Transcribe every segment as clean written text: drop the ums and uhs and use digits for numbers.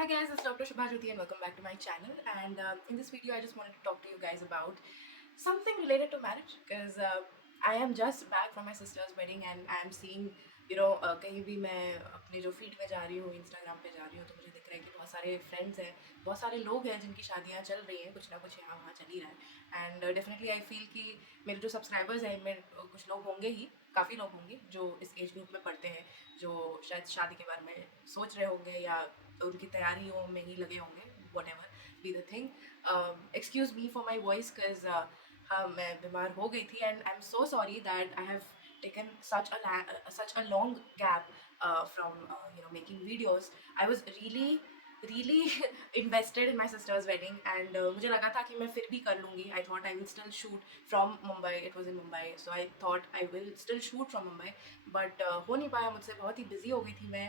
Hi guys, it's Dr. Shubha Jyoti and welcome back to my channel. And in this video, I just wanted to talk to you guys about something related to marriage because I am just back from my sister's wedding and I am seeing, कहीं भी मैं अपने जो feed में जा रही हूँ, Instagram पे जा रही हूँ, तो मुझे दिख रहा है कि बहुत सारे फ्रेंड्स हैं, बहुत सारे लोग हैं जिनकी शादियाँ चल रही हैं, कुछ ना कुछ यहाँ वहाँ चल ही रहा है. एंड डेफिनेटली आई फील कि मेरे जो सब्सक्राइबर्स हैं इनमें कुछ लोग होंगे ही, काफ़ी लोग होंगे जो इस एज ग्रुप में पढ़ते हैं, जो शायद शादी के बारे में सोच रहे होंगे या उनकी तैयारियों में ही लगे होंगे, what ever be the thing. Excuse me for my voice because हाँ मैं बीमार हो गई थी and I am so sorry that I have taken such a long gap from making videos. I was really invested in my sister's wedding and मुझे लगा था कि मैं फिर भी कर लूँगी. I thought I will still shoot from Mumbai. It was in Mumbai, so I thought I will still shoot from Mumbai, but हो नहीं पाया मुझसे. बहुत ही busy हो गई थी मैं.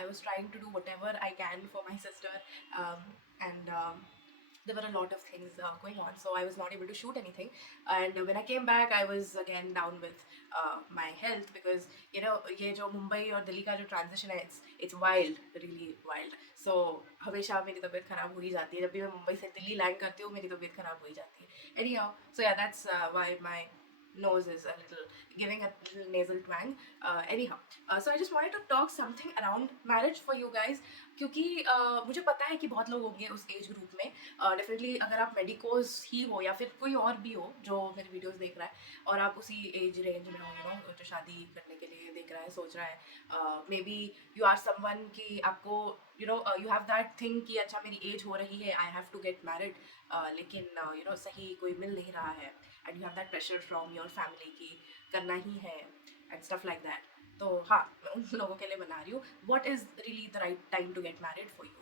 I was trying to do whatever I can for my sister, and there were a lot of things going on, so I was not able to shoot anything. And when I came back, I was again down with my health because ये जो मुंबई और दिल्ली का जो transition है, it's wild, really wild. So हमेशा मेरी तबीयत खराब हो ही जाती है. जब भी मैं मुंबई से दिल्ली लैंड करती हूँ मेरी तबीयत खराब हो ही जाती है. Anyhow, so yeah, that's why my nose is a little giving a little nasal twang. Anyhow, so I just wanted to talk something around marriage for you guys क्योंकि मुझे पता है कि बहुत लोग होंगे उस एज ग्रुप में. डेफिनेटली अगर आप मेडिकोज ही हो या फिर कोई और भी हो जो मेरे वीडियोस देख रहा है और आप उसी एज रेंज में हो, जो शादी करने के लिए देख रहा है, सोच रहा है, maybe you are someone कि आपको यू हैव दैट थिंग कि अच्छा मेरी एज हो रही है, I have to get married, लेकिन सही कोई मिल नहीं रहा है and you have that pressure from your family कि करना ही है एंड स्टफ लाइक दैट. तो हाँ, मैं उन लोगों के लिए बना रही हूँ. What is really the right time to get married for you?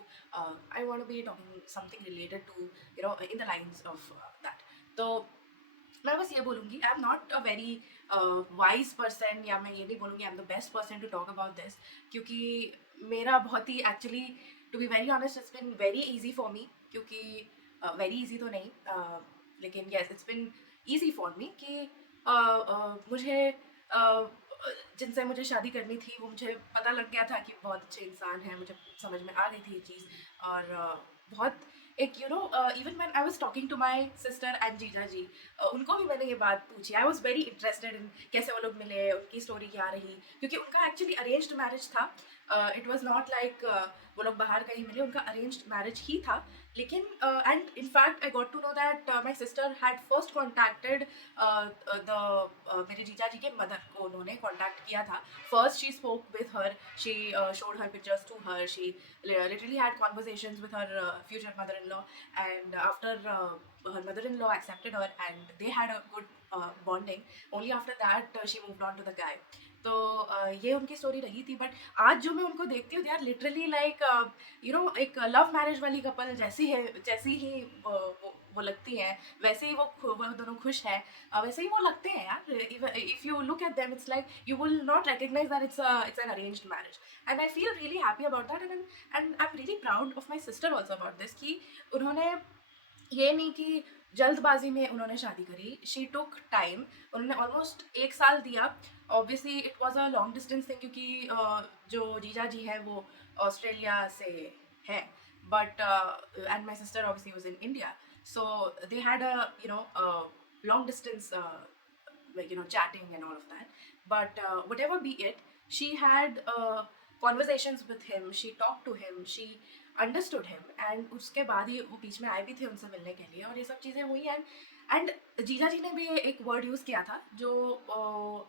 I want to be talking something related to in the lines of that. तो मैं बस ये बोलूँगी, I am not a very wise person या मैं ये नहीं बोलूँगी I am the best person to talk about this क्योंकि मेरा बहुत ही actually to be very honest it's been very easy for me क्योंकि वेरी ईजी तो नहीं, लेकिन yes it's been easy for me कि मुझे जिनसे मुझे शादी करनी थी वो मुझे पता लग गया था कि बहुत अच्छे इंसान हैं, मुझे समझ में आ गई थी ये चीज़. और बहुत एक even when I was talking to my sister and जीजा जी, उनको भी मैंने ये बात पूछी. I was very interested in कैसे वो लोग मिले, उनकी स्टोरी क्या रही, क्योंकि उनका एक्चुअली अरेंज्ड मैरिज था. इट वाज नॉट लाइक वो लोग बाहर कहीं मिले, उनका अरेंज्ड मैरिज ही था. लेकिन and in fact I got to know that my sister had first contacted the मेरे जीजा जी के मदर को उन्होंने कॉन्टैक्ट किया था. First she spoke with her, she showed her pictures to her, she literally had conversations with her future mother-in-law, and after her mother-in-law accepted her and they had a good bonding, only after that she moved on to the guy. तो ये उनकी story रही थी. But आज जो मैं उनको देखती हूँ, दे आर लिटरली लाइक एक लव मैरिज वाली कपल जैसी है, जैसी ही वो लगती हैं, वैसे ही वो दोनों खुश हैं, वैसे ही वो लगते हैं यार. If you look at them it's like you will not recognize that it's an arranged marriage. And I feel really happy about that and I am really proud of my sister also about this कि उन्होंने ये नहीं कि जल्दबाजी में उन्होंने शादी करी. शी टुक टाइम, उन्होंने ऑलमोस्ट 1 साल दिया. Obviously it was a long distance thing क्योंकि जो जीजा जी है वो ऑस्ट्रेलिया से है, but and my sister obviously was in India, so they had a long distance chatting and all of that. But whatever be it, she had conversations with him, she talked to him, she understood him, and उसके बाद ही वो बीच में आए भी थे उनसे मिलने के लिए और ये सब चीज़ें हुई. एंड जीजा जी ने भी एक वर्ड यूज़ किया था जो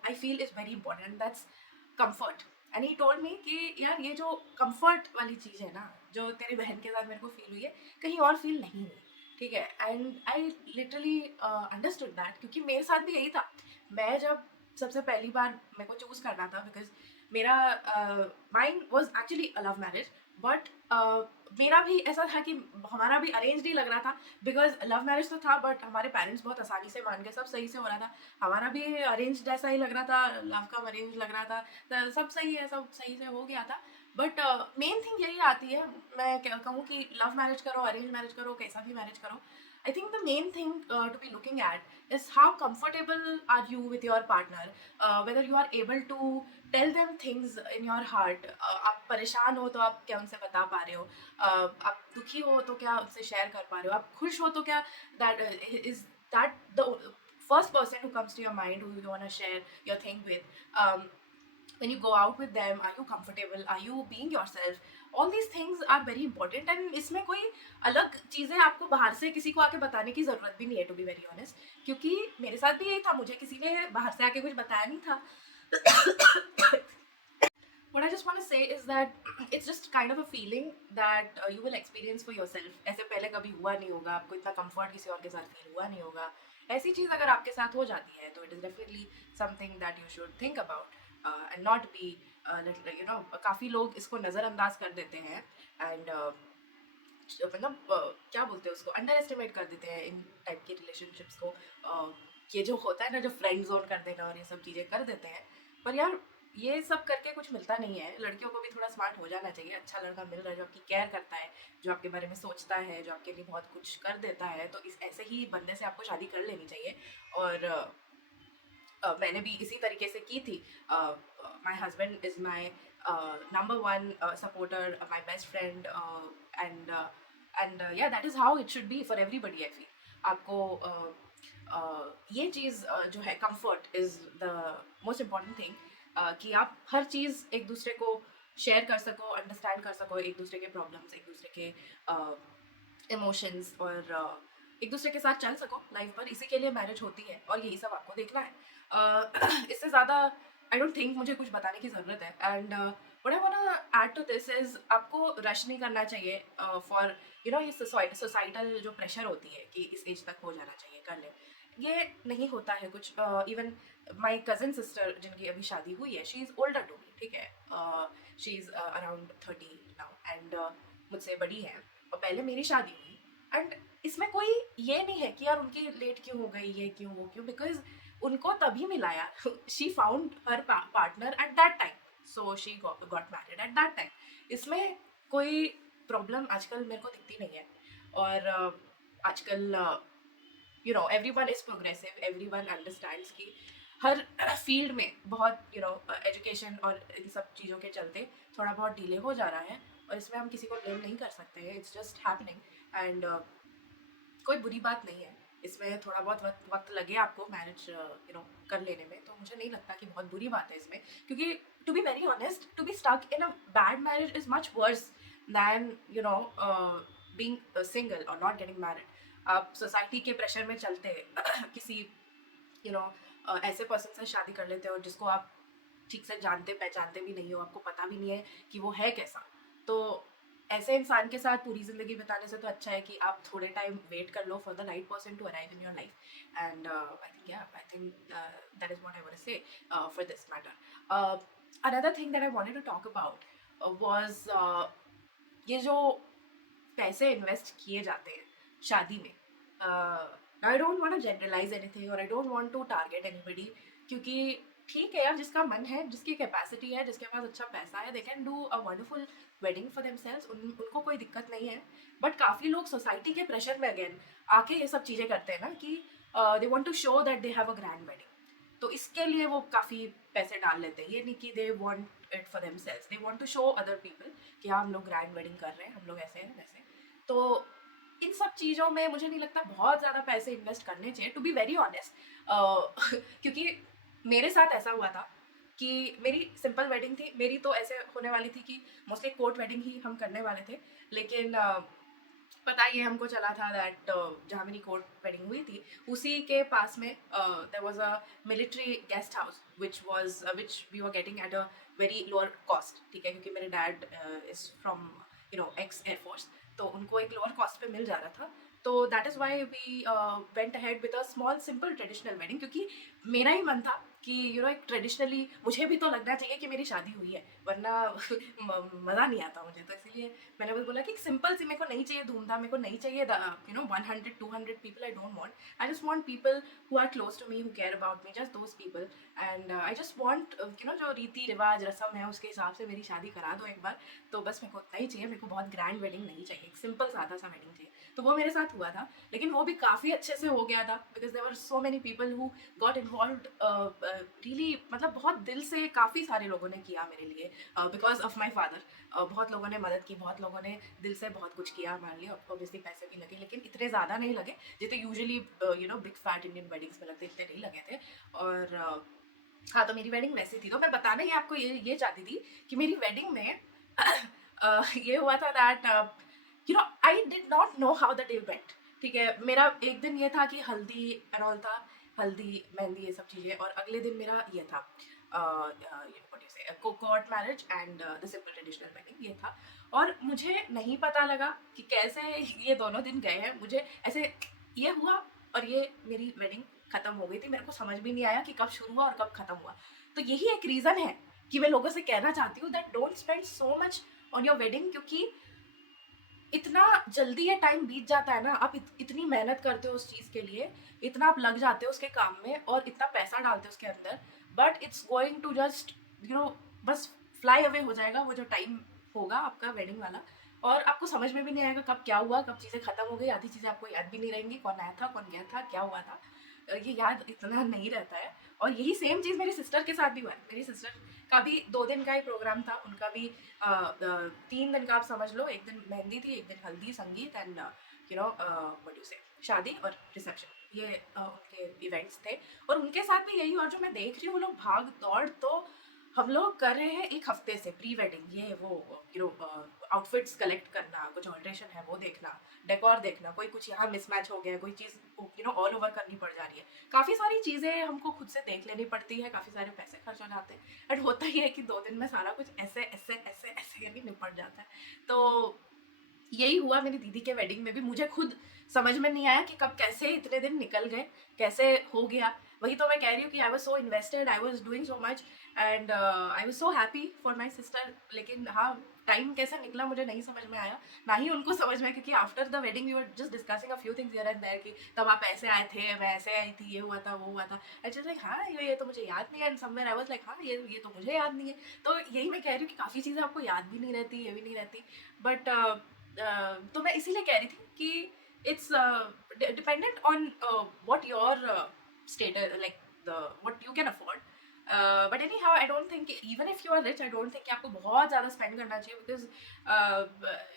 I feel is very important, that's comfort. And he told me कि यार ये जो कम्फर्ट वाली चीज़ है ना, जो तेरी बहन के साथ मेरे को फील हुई है, कहीं और फील नहीं हुई. ठीक है. And I literally understood that क्योंकि मेरे साथ भी यही था. मैं जब सबसे पहली बार मेरे को चूज़ करना था बिकॉज मेरा mind was actually a love marriage, but मेरा भी ऐसा था कि हमारा भी अरेंज ही लग रहा था बिकॉज लव मैरिज तो था बट हमारे पेरेंट्स बहुत आसानी से मान गए, सब सही से हो रहा था. हमारा भी अरेंज जैसा ही लग रहा था, लव का अरेंज लग रहा था, तो सब सही है, सब सही से हो गया था. बट मेन थिंग यही आती है, मैं कहूँ कि लव मैरिज करो, अरेंज मैरिज करो, कैसा भी मैरिज करो, I think the main thing to be looking at is how comfortable are you with your partner, whether you are able to tell them things in your heart. आप परेशान हो तो आप क्या उनसे बता पा रहे हो, आप दुखी हो तो क्या उनसे शेयर कर पा रहे हो, आप खुश हो तो क्या that is that the first person who comes to your mind who you want to share your thing with. When you go out with them, are you comfortable, are you being yourself? All these things are very important, and इसमें कोई अलग चीज़ें आपको बाहर से किसी को आके बताने की ज़रूरत भी नहीं है, टू बी वेरी ऑनेस्ट, क्योंकि मेरे साथ भी यही था, मुझे किसी ने बाहर से आके कुछ बताया नहीं था. What I just want to say is that it's just kind of a feeling that you will experience for yourself. ऐसे पहले कभी हुआ नहीं होगा, आपको इतना comfort किसी और के साथ feel हुआ नहीं होगा. ऐसी चीज़ अगर आपके साथ हो जाती है तो it is definitely something that you should think about and not be you know, काफ़ी लोग इसको नज़रअंदाज कर देते हैं and मतलब क्या बोलते हैं उसको, अंडर एस्टिमेट कर देते हैं इन टाइप की रिलेशनशिप्स को. ये जो होता है ना, जो फ्रेंड जोन कर देना और ये सब चीज़ें कर देते हैं, पर यार ये सब करके कुछ मिलता नहीं है. लड़कियों को भी थोड़ा स्मार्ट हो जाना चाहिए. अच्छा लड़का मिल रहा है जो आपकी केयर करता है, जो आपके बारे में सोचता है, जो आपके लिए बहुत कुछ कर देता है, तो इस ऐसे ही बंदे से आपको शादी कर लेनी चाहिए. और मैंने भी इसी तरीके से की थी. My husband is my number one supporter, my best friend, and yeah that is how it should be for everybody. I feel आपको ये चीज़ जो है, comfort is the most important thing. कि आप हर चीज़ एक दूसरे को शेयर कर सको, अंडरस्टैंड कर सको, एक दूसरे के प्रॉब्लम्स, एक दूसरे के इमोशंस, और एक दूसरे के साथ चल सको लाइफ पर. इसी के लिए मैरिज होती है और यही सब आपको देखना है. इससे ज़्यादा आई डोंट थिंक मुझे कुछ बताने की ज़रूरत है. And what I want add to this is, आपको रश नहीं करना चाहिए फॉर यू नो, ये सोसाइटल जो प्रेशर होती है कि इस एज तक हो जाना चाहिए, कर ले. ये नहीं होता है कुछ. इवन माई कज़न सिस्टर जिनकी अभी शादी हुई है, she is older to me, ठीक है, she is around 30 now, and मुझसे बड़ी है और पहले मेरी शादी हुई. एंड इसमें कोई ये नहीं है कि यार उनकी लेट क्यों हो गई, ये क्यों वो क्यों, बिकॉज उनको तभी मिला यार. She found her partner at that time, so she got married at that time. इसमें कोई प्रॉब्लम आजकल मेरे को दिखती नहीं है. और आजकल you know, everyone is progressive, everyone understands कि हर फील्ड में बहुत यू नो एजुकेशन और इन सब चीज़ों के चलते थोड़ा बहुत डिले हो जा रहा है, और इसमें हम किसी को ब्लेम नहीं कर सकते हैं. इट्स जस्ट हैपनिंग, एंड कोई बुरी बात नहीं है इसमें. थोड़ा बहुत वक्त लगे आपको मैरिज यू नो कर लेने में, तो मुझे नहीं लगता कि बहुत बुरी बात है इसमें, क्योंकि to be very honest, to be stuck in a bad marriage is much worse than you know being single और नॉट गेटिंग मैरिड. आप सोसाइटी के प्रेशर में चलते किसी यू नो ऐसे पर्सन से शादी कर लेते हो जिसको आप ठीक से जानते पहचानते भी नहीं हो, आपको पता भी नहीं है कि वो है कैसा. तो ऐसे इंसान के साथ पूरी ज़िंदगी बिताने से तो अच्छा है कि आप थोड़े टाइम वेट कर लो for the right person to arrive in your life. And I think that is what I want to say for this matter. Another thing that I wanted to talk about was ये जो पैसे invest किए जाते हैं शादी में. I don't want to generalise anything और I don't want to target anybody, क्योंकि ठीक है यार, जिसका मन है, जिसकी कैपेसिटी है, जिसके पास अच्छा पैसा है, they can do a wonderful wedding for themselves. उनको कोई दिक्कत नहीं है. बट काफ़ी लोग सोसाइटी के प्रेशर में अगेन आके ये सब चीज़ें करते हैं ना, कि they want to show that they have a grand wedding. तो इसके लिए वो काफ़ी पैसे डाल लेते हैं. ये नहीं कि they want it for themselves, they want to show other people कि हाँ, हम लोग ग्रैंड वेडिंग कर रहे हैं, हम लोग ऐसे हैं वैसे. तो इन सब चीज़ों में मुझे नहीं लगता बहुत ज़्यादा पैसे इन्वेस्ट करने चाहिए, टू बी वेरी ऑनेस्ट. क्योंकि मेरे साथ ऐसा हुआ था कि मेरी सिंपल वेडिंग थी. मेरी तो ऐसे होने वाली थी कि मोस्टली कोर्ट वेडिंग ही हम करने वाले थे, लेकिन पता ही है हमको चला था दैट जहाँ मेरी कोर्ट वेडिंग हुई थी उसी के पास में there was a military guest house which we were getting at a very lower cost. ठीक है, क्योंकि मेरे dad is from you know ex air force, तो उनको एक लोअर कॉस्ट पे मिल जा रहा था. तो that is why we went ahead with a small simple traditional wedding, क्योंकि मेरा ही मन था कि एक ट्रेडिशनली मुझे भी तो लगना चाहिए कि मेरी शादी हुई है, वरना मज़ा नहीं आता मुझे। तो इसीलिए मैंने बस बोला कि सिंपल सी, मेरे को नहीं चाहिए धूमधाम, मेरे को नहीं चाहिए 100-200 people. I don't want, I just want people who are close to me, who care about me, just those people. And I just want जो रीति रिवाज रस्म है उसके हिसाब से मेरी शादी करा दो एक बार। तो बस मेरे को उतना ही चाहिए, मेरे को बहुत ग्रैंड वेडिंग नहीं चाहिए, एक सिंपल सादा सा वेडिंग चाहिए। तो वो मेरे साथ हुआ था, लेकिन वो भी काफ़ी अच्छे से हो गया था, because there were so many people who got involved really, मतलब बहुत दिल से काफ़ी सारे लोगों ने किया मेरे लिए, बिकॉज ऑफ माई फादर। बहुत लोगों ने मदद की, बहुत लोगों ने दिल से बहुत कुछ किया हमारे लिए। ऑब्वियसली पैसे भी लगे, लेकिन इतने ज़्यादा नहीं लगे जितने usually big fat Indian weddings में लगते, इतने नहीं लगे थे। और हाँ, तो मेरी वेडिंग वैसी थी। तो मैं बताना ही आपको ये चाहती थी कि मेरी वेडिंग में ये हुआ था that I did not know how the day went. ठीक है, मेरा एक दिन ये था कि हल्दी एंड ऑल था, हल्दी मेहंदी ये सब चीज़ें, और अगले दिन मेरा ये था court marriage and the simple traditional wedding, ये था। और मुझे नहीं पता लगा कि कैसे ये दोनों दिन गए हैं, मुझे ऐसे ये हुआ और ये मेरी वेडिंग खत्म हो गई थी। मेरे को समझ भी नहीं आया कि कब शुरू हुआ और कब खत्म हुआ। तो यही एक रीज़न है कि मैं लोगों से कहना चाहती हूँ that don't spend so much on your wedding, क्योंकि इतना जल्दी ये टाइम बीत जाता है ना। आप इतनी मेहनत करते हो उस चीज़ के लिए, इतना आप लग जाते हो उसके काम में और इतना पैसा डालते हो उसके अंदर, but it's going to just बस फ्लाई अवे हो जाएगा वो जो टाइम होगा आपका वेडिंग वाला। और आपको समझ में भी नहीं आएगा कब क्या हुआ, कब चीज़ें खत्म हो गई, आधी चीज़ें आपको याद भी नहीं रहेंगी, कौन आया था, कौन गया था, क्या हुआ था, ये याद इतना नहीं रहता है। और यही सेम चीज़ मेरी सिस्टर के साथ भी हुआ है। मेरी सिस्टर का भी 2 दिन का ही प्रोग्राम था, उनका भी 3 दिन का आप समझ लो। एक दिन मेहंदी थी, एक दिन हल्दी संगीत एंड व्हाट यू से शादी और रिसेप्शन, ये उनके इवेंट्स थे। और उनके साथ भी यही, और जो मैं देख रही हूँ वो लोग भाग दौड़ तो हम लोग कर रहे हैं 1 हफ्ते से, प्री वेडिंग ये वो, आउटफिट्स कलेक्ट करना, कुछ ऑल्ट्रेशन है वो देखना, डेकोर देखना, कोई कुछ यहाँ मिसमैच हो गया, कोई चीज़ ऑल ओवर करनी पड़ जा रही है। काफ़ी सारी चीज़ें हमको खुद से देख लेनी पड़ती है, काफ़ी सारे पैसे खर्च हो जाते हैं। बट होता ही है कि 2 दिन में सारा कुछ ऐसे ऐसे ऐसे ऐसे करके निपट जाता है। तो यही हुआ मेरी दीदी के वेडिंग में भी। मुझे खुद समझ में नहीं आया कि कब कैसे इतने दिन निकल गए, कैसे हो गया। वही तो मैं कह रही हूँ कि I was so invested, I was doing so much and I was so happy for my sister. लेकिन हाँ, टाइम कैसे निकला मुझे नहीं समझ में आया, ना ही उनको समझ में, क्योंकि after the wedding we were just discussing a few things here and there कि तब आप ऐसे आए थे, मैं ऐसे आई थी, ये हुआ था, वो हुआ था। आई जस्ट लाइक हाँ, ये तो मुझे याद नहीं है। And somewhere I was like हाँ, ये तो मुझे याद नहीं है। तो यही मैं कह रही हूँ कि काफ़ी चीज़ें आपको याद भी नहीं रहती, ये भी नहीं रहती। बट तो मैं इसीलिए कह रही थी कि it's dependent on what your status, like the what you can afford. But anyhow I don't think even if you are rich, I don't think कि आपको बहुत ज़्यादा स्पेंड करना चाहिए, because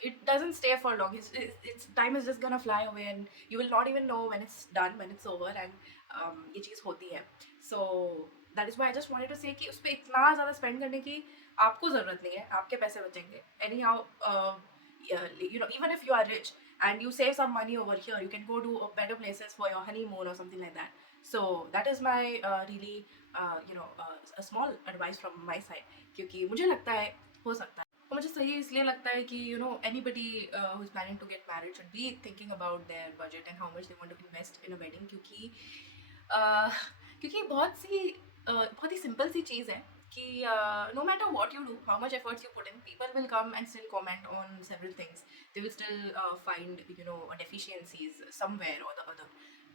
it doesn't stay for long. It's time is just gonna fly away and you will not even know when it's done, when it's over. And ये चीज़ होती है। So that is why I just wanted to say कि उस पर इतना ज़्यादा spend करने की आपको ज़रूरत नहीं है, आपके पैसे बचेंगे। Any how even if you are rich and you save some money over here, you can go to better places for your honeymoon or something like that. So that is my really a small advice from my side, क्योंकि मुझे लगता है हो सकता है, और मुझे सही इसलिए लगता है कि anybody who is planning to get married should be thinking about their budget and how much they want to invest in a wedding, क्योंकि क्योंकि बहुत ही सिंपल सी चीज़ है कि no matter what you do, how much efforts you put in, people will come and still comment on several things. They will still find deficiencies somewhere or the other.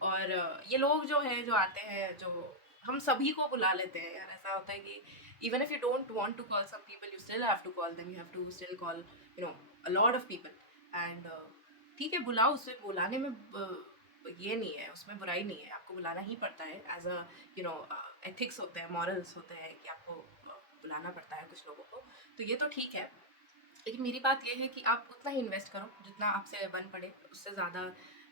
और ये लोग जो है, जो आते हैं, जो हम सभी को बुला लेते हैं यार। ऐसा होता है कि even if you don't want to call some people, you still have to call them, you have to still call a lot of people. And ठीक है, बुलाओ, उससे बुलाने में ये नहीं है, उसमें बुराई नहीं है, आपको बुलाना ही पड़ता है। एज अ एथिक्स होते हैं, मॉरल्स होते हैं कि आपको बुलाना पड़ता है कुछ लोगों को। तो ये तो ठीक है, लेकिन मेरी बात ये है कि आप उतना ही इन्वेस्ट करो जितना आपसे बन पड़े, उससे ज़्यादा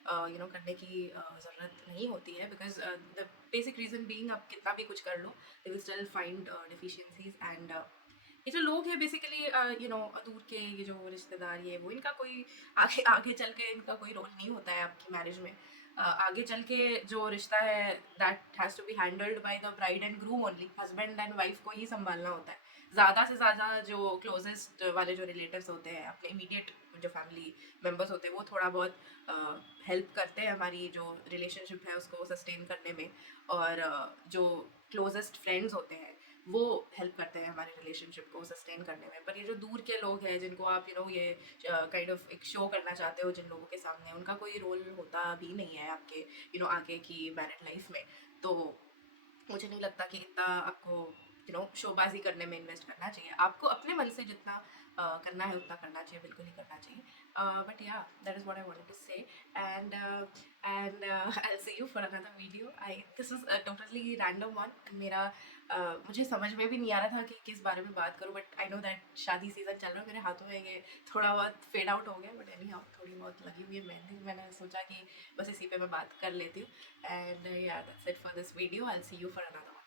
करने की ज़रूरत नहीं होती है। Because the basic reason being, आप कितना भी कुछ कर लो, they will still find deficiencies. And ये जो लोग हैं बेसिकली दूर के, ये जो रिश्तेदार, ये वो, इनका कोई आगे आगे चल के इनका कोई रोल नहीं होता है आपकी मैरिज में। आगे चल के जो रिश्ता है that has to be handled by the bride and groom only, husband and wife को ही संभालना होता है। ज़्यादा से ज़्यादा जो क्लोजेस्ट वाले जो रिलेटिव्स होते हैं, अपने इमीडिएट जो फैमिली मेम्बर्स होते हैं, वो थोड़ा बहुत हेल्प करते हैं हमारी जो रिलेशनशिप है उसको सस्टेन करने में। और जो क्लोजेस्ट फ्रेंड्स होते हैं वो हेल्प करते हैं हमारे रिलेशनशिप को सस्टेन करने में। पर ये जो दूर के लोग हैं जिनको आप ये काइंड ऑफ एक शो करना चाहते हो जिन लोगों के सामने, उनका कोई रोल होता भी नहीं है आपके आगे की मैरिड लाइफ में। तो मुझे नहीं लगता कि इतना आपको शोबाजी करने में इन्वेस्ट करना चाहिए। आपको अपने मन से जितना करना है उतना करना चाहिए, बिल्कुल ही करना चाहिए। But yeah that is what I wanted to say. And I will see you for another video. I this is a totally random one. मेरा मुझे समझ में भी नहीं आ रहा था कि किस बारे में बात करूं, बट आई नो दैट शादी सीज़न चल रहा है मेरे हाथों में, ये थोड़ा बहुत फेड आउट हो गया, बट एनी हाउ थोड़ी बहुत लगी हुई है मेहंदी। मैंने सोचा कि बस इसी पे मैं बात कर लेती हूँ। And yeah, that's it for this video. I'll see you for another one.